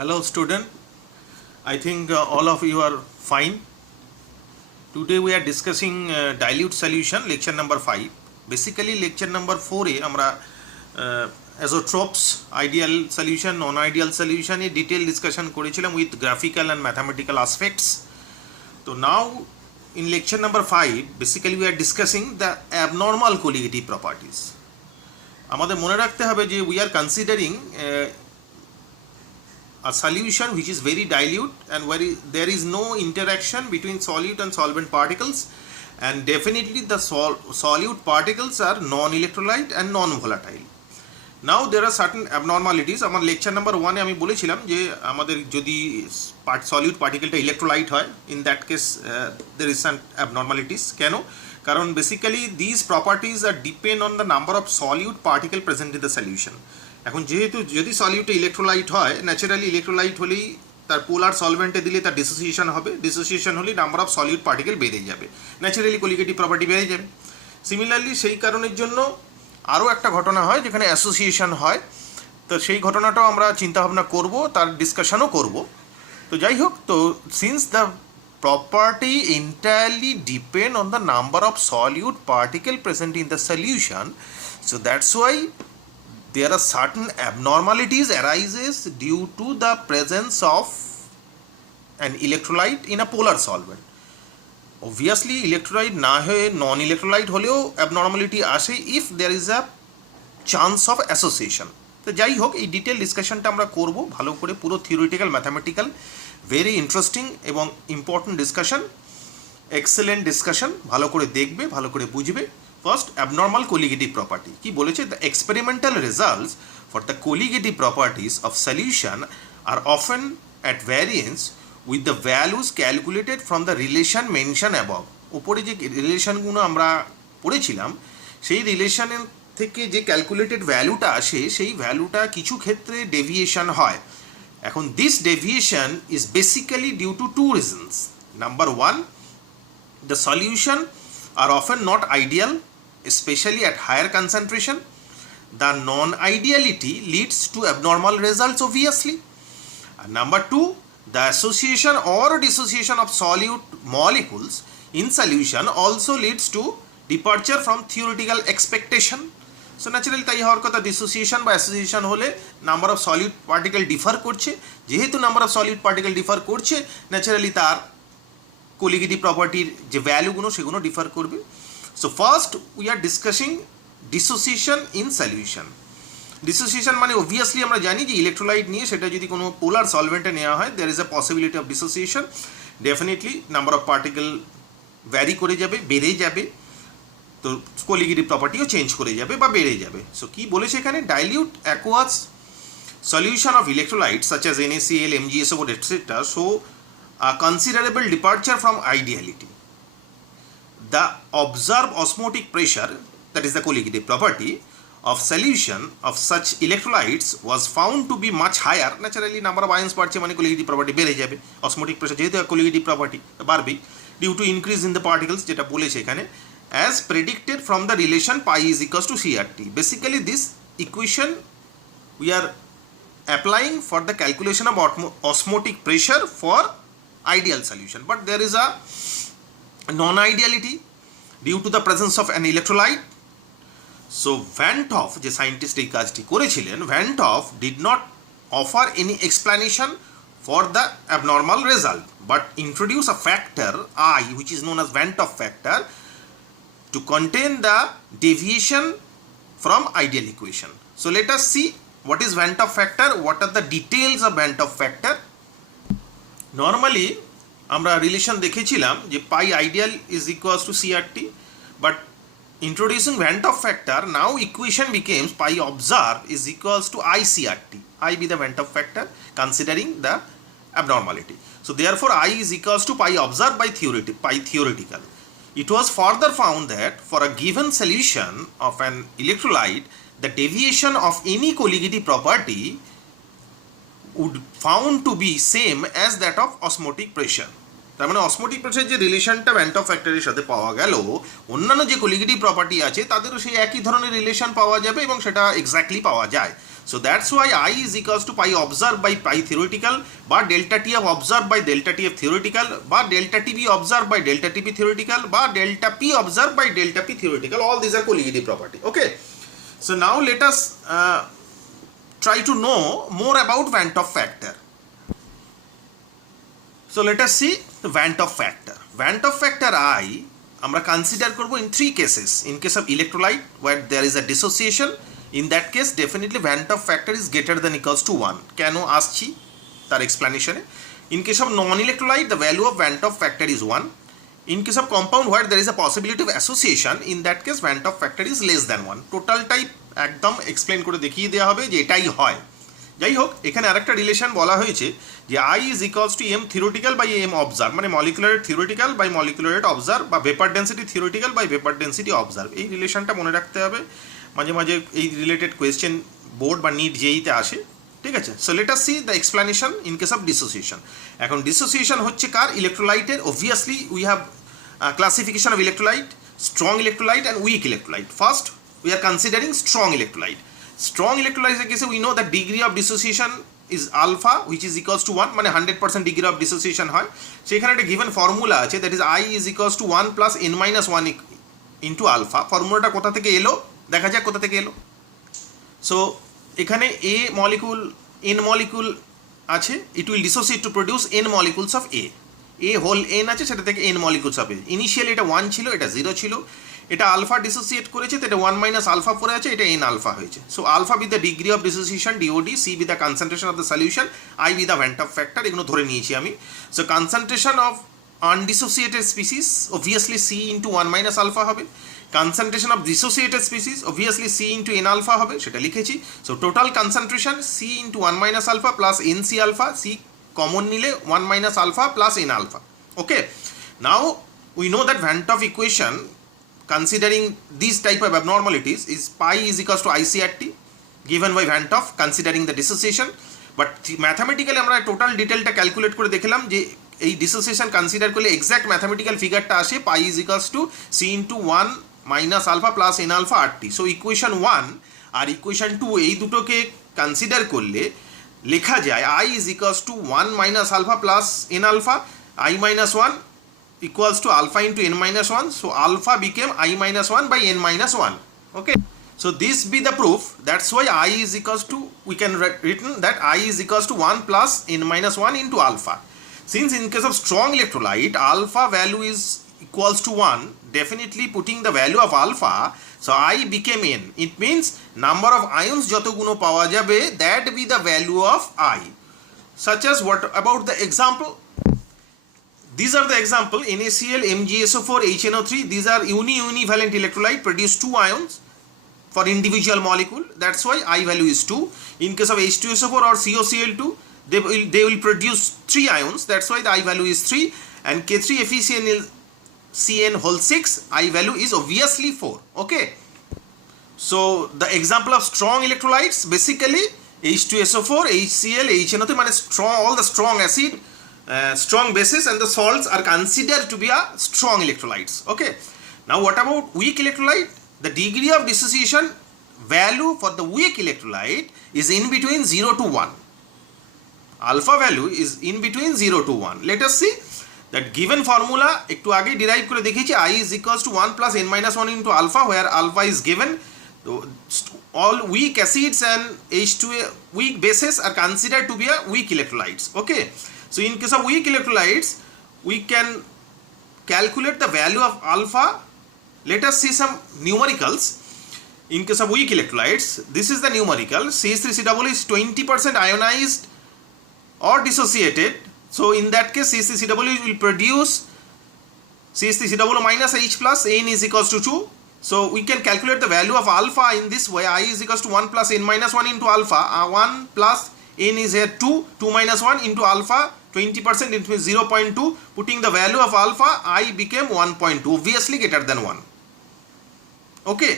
Hello student, I think all of you are fine. Today we are discussing dilute solution lecture number 5. Basically lecture number 4 এ আমরা azotropes, ideal solution, non-ideal solution এ detailed discussion করেছিলাম with graphical and mathematical aspects. So now in lecture number 5 basically we are discussing the abnormal colligative properties. আমাদের মনে রাখতে হবে যে we are considering a solution which is very dilute and where there is no interaction between solute and solvent particles, and definitely the solute particles are non-electrolyte and non-volatile. Now there are certain abnormalities. আমার lecture number 1 এ আমি বলেছিলাম যে আমাদের যদি solute particle electrolyte হয়, in that case there is some abnormalities. কেন? কারণ basically these properties are depend on the number of solute particle present in the solution. এখন যেহেতু যদি সলিউটে ইলেকট্রোলাইট হয়, ন্যাচারালি ইলেকট্রোলাইট হলেই তার পোলার সলভেন্টে দিলে তার ডিসোসিয়েশন হবে, ডিসোসিয়েশন হলেই নাম্বার অফ সলিউট পার্টিকেল বেড়ে যাবে, ন্যাচারালি কলিগেটিভ প্রপার্টি বেড়ে যাবে। সিমিলারলি সেই কারণের জন্য আরও একটা ঘটনা হয় যেখানে অ্যাসোসিয়েশন হয়, তো সেই ঘটনাটাও আমরা চিন্তাভাবনা করব, তার ডিসকাশনও করব। তো যাই হোক, তো since the property entirely depend on the number of solute particle present in the solution, so that's why there are certain abnormalities arises due to the presence of an electrolyte in a polar solvent. Obviously electrolyte না হয়ে non electrolyte হলেও abnormality আসে if there is a chance of association. তো যাই হোক, এই detail ডিসকাশনটা আমরা করব ভালো করে, পুরো থিওরিটিক্যাল ম্যাথামেটিক্যাল, ভেরি ইন্টারেস্টিং এবং ইম্পর্টেন্ট ডিসকাশন, এক্সেলেন্ট ডিসকাশন, ভালো করে দেখবে, ভালো করে বুঝবে। First, abnormal colligative property. কি বলেছে? The experimental results for the colligative properties of solution are often at variance with the values calculated from the relation mentioned above. উপরে যে রিলেশনগুলো আমরা পড়েছিলাম, সেই রিলেশনের থেকে যে ক্যালকুলেটেড ভ্যালুটা আসে, সেই ভ্যালুটা কিছু ক্ষেত্রে ডেভিয়েশন হয়। এখন this deviation is basically due to two reasons. Number 1, the solution are often not ideal, especially at higher concentration. The non-ideality leads to abnormal results, obviously. And number 2, the association or dissociation of solute molecules in solution also leads to departure from theoretical expectation. So naturally তাই হওয়ার কথা, dissociation বা association হলে number of solute particle differ করছে, যেহেতু number of solute particle differ করছে, naturally তার colligative প্রপার্টির যে ভ্যালুগুলো সেগুলো ডিফার করবে। So first we are discussing dissociation in solution. Dissociation মানে অবভিয়াসলি আমরা জানি যে ইলেকট্রোলাইট নিয়ে সেটা যদি কোনো পোলার সলভেন্টে নেওয়া হয়, there is a possibility of dissociation. Definitely number of particle vary করে যাবে, বেড়ে যাবে, তো colligative প্রপার্টিও চেঞ্জ করে যাবে বা বেড়ে যাবে। সো কি বলেছে এখানে? Dilute aqueous solution of electrolyte such as NaCl, MgSO etcetera, so a considerable departure from ideality. The observed osmotic pressure, that is the colligative property of solution of such electrolytes, was found to be much higher. Naturally number of ions বাড়ছে মানে colligative property বেড়ে যাবে, osmotic pressure যেহেতু colligative property বাড়বে due to increase in the particles, যেটা বলেছে এখানে, as predicted from the relation pi is equals to CRT. Basically this equation we are applying for the calculation of osmotic pressure for ideal solution, but there is a non-ideality due to the presence of an electrolyte. So Van 't Hoff, যে scientist এই কাজটি করেছিলেন, Van 't Hoff did not offer any explanation for the abnormal result, but introduce a factor I, which is known as Van 't Hoff factor, to contain the deviation from ideal equation. So let us see what is Van 't Hoff factor, what are the details of Van 't Hoff factor. Normally আমরা relation দেখেছিলাম যে pi ideal is equals to CRT, but introducing Van 't Hoff factor, now equation becomes pi observed is equals to ICRT. I be the Van 't Hoff factor considering the abnormality. So therefore I is equals to pi observed by theoretical. It was further found that for a given solution of an electrolyte, the deviation of any colligative property would found to be same as that of osmotic pressure. তার মানে osmotic pressure যে রিলেশনটা van 't Hoff ফ্যাক্টরের সাথে পাওয়া গেল, অন্যান্য যে colligative প্রপার্টি আছে তাদেরও সেই একই ধরনের রিলেশন পাওয়া যাবে এবং সেটা এক্স্যাক্টলি পাওয়া যায়। So that's why I is equals to pi observed by pi theoretical বা delta TF observed by delta TF theoretical বা delta TB observed by delta TB theoretical বা delta P observed by delta P theoretical. All these are colligative property. Okay. So now let us try to know more about Van't Hoff factor. So let us see the Van't Hoff factor. Van't Hoff factor I আমরা consider করব in three cases. In case of electrolyte where there is a dissociation, in that case definitely Van't Hoff factor is greater than equals to 1. কেন আসছি তার এক্সপ্লেনেশনে. In case of non-electrolyte the value of Van't Hoff factor is 1. In case of compound where there is a possibility of association, in that case Van't Hoff factor is less than 1. Total type একদম explain করে দেখিয়ে দেওয়া হবে যে এটাই হয়. যাই হোক, এখানে আরেকটা রিলেশন বলা হয়েছে যে I is equals to m theoretical by m observed, মানে molecular theoretical by molecular observe বা vapour density theoretical by vapour density observe. এই রিলেশনটা মনে রাখতে হবে, মাঝে মাঝে এই রিলেটেড কোয়েশ্চেন বোর্ড বা নিট যেইতে আসে. ঠিক আছে. So let us see the explanation in case of dissociation. এখন ডিসোসিয়েশন হচ্ছে কার? ইলেকট্রোলাইটের. Obviously we have classification of electrolyte, strong electrolyte and weak electrolyte. First we are considering strong electrolyte. Strong electrolyte case we know that degree of dissociation is alpha which is equals to 1, মানে 100% degree of dissociation হয়. সেখানে একটা given formula আছে, that is I is equals to 1 plus n minus 1 into alpha. ফর্মুলাটা কোথা থেকে এলো দেখা যাক কোথা থেকে এলো. সো এখানে a molecule n molecule আছে, it will dissociate to produce n molecules of a. a whole n আছে, সেটা থেকে n molecules of a. Initially এটা 1 ছিল, এটা 0 ছিল, এটা আলফা ডিসোসিয়েট করেছে, তো এটা 1 মাইনাস আলফা পরে আছে, এটা n আলফা হয়েছে. So alpha with the degree of dissociation DOD, c with the concentration of the solution, i with the Van't Hoff factor, এগুলো ধরে নিয়েছি আমি. So concentration of undissociated species obviously c into 1 minus alpha হবে. Concentration of dissociated species obviously c into n alpha হবে, সেটা লিখেছি. So total concentration c into 1 minus alpha plus nc alpha, c common নিলে 1 minus alpha plus n alpha. Okay, now we know that Van't Hoff equation considering these type of abnormalities is pi is equals to ICRT given by Van't Hoff considering the dissociation. But mathematically আমরা total ডিটেলটা calculate করে দেখলাম যে এই dissociation consider করলে exact mathematical ফিগারটা আসে pi is equals to c into 1 minus alpha plus n alpha RT. So equation 1 R equation 2 এই দুটোকে consider করলে লেখা যায় I is equals to 1 minus alpha plus n alpha, I minus 1 equals to alpha into n minus 1. So alpha became I minus 1 by n minus 1. Okay. So this be the proof. That's why I is equals to, we can written that I is equals to 1 plus n minus 1 into alpha. Since in case of strong electrolyte, alpha value is equals to 1, definitely putting the value of alpha, so I became n. It means number of ions যতগুলো পাওয়া যাবে, that be the value of I. Such as what about the example? These are the example: NaCl, MgSO4, HNO3. These are univalent electrolyte, produce 2 ions for individual molecule. That's why I value is 2. In case of H2SO4 or COCl2, they will produce 3 ions. That's why the I value is 3. And K3FeCN whole 6, I value is obviously 4. Okay. So the example of strong electrolytes basically H2SO4, HCl, HNO3, মানে strong, all the strong acid, strong bases and the salts are considered to be a strong electrolytes. Okay. Now what about weak electrolyte? The degree of dissociation value for the weak electrolyte is in between 0 to 1. Alpha value is in between 0 to 1. Let us see that given formula একটু আগে derive করে দেখিয়েছি I is equals to 1 plus n minus 1 into alpha, where alpha is given. All weak acids and H2 weak bases are considered to be a weak electrolytes. Okay. So in case of weak electrolytes, we can calculate the value of alpha. Let us see some numericals. In case of weak electrolytes, this is the numerical. CH3COO is 20% ionized or dissociated. So in that case, CH3COO will produce CH3COO minus H plus, N is equals to 2. So we can calculate the value of alpha in this way. I is equals to 1 plus n minus 1 into alpha. 1 plus n is here 2. 2 minus 1 into alpha. 20% into 0.2. Putting the value of alpha, I became 1.2. Obviously greater than 1. Okay.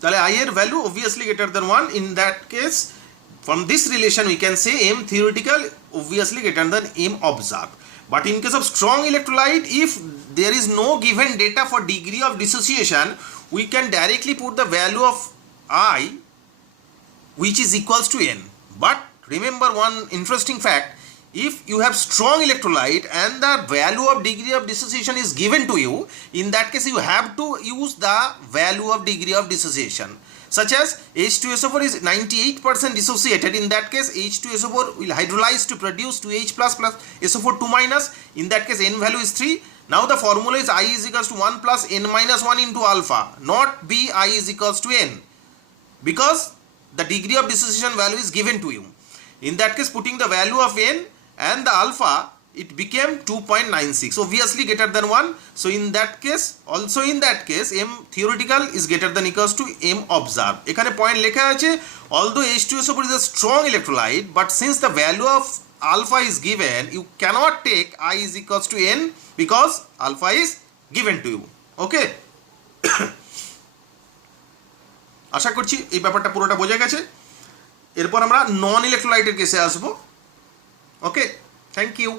তাহলে I এর value obviously greater than 1. In that case, from this relation we can say M theoretical obviously greater than M observed. But in case of strong electrolyte, if there is no given data for degree of dissociation, we can directly put the value of I which is equals to n. But remember one interesting fact, if you have strong electrolyte and the value of degree of dissociation is given to you, in that case you have to use the value of degree of dissociation, such as H2SO4 is 98% dissociated. In that case H2SO4 will hydrolyze to produce 2H plus plus SO4 2 minus. In that case n value is 3. Now the formula is I is equals to 1 plus n minus 1 into alpha, not b I is equals to n, because the degree of dissociation value is given to you. In that case, putting the value of n and the alpha, it became 2.96, obviously greater than 1. So in that case, also in that case, m theoretical is greater than equals to m observed. এখানে point লেখা আছে, although H2SO4 is a strong electrolyte, but since the value of alpha is given, you cannot take I is equals to n because alpha is given to you. Okay. আশা করছি এই ব্যাপারটা পুরোটা বোঝা গেছে। এরপর আমরা নন ইলেকট্রোলাইটের কেসে আসবো। ওকে, থ্যাংক ইউ।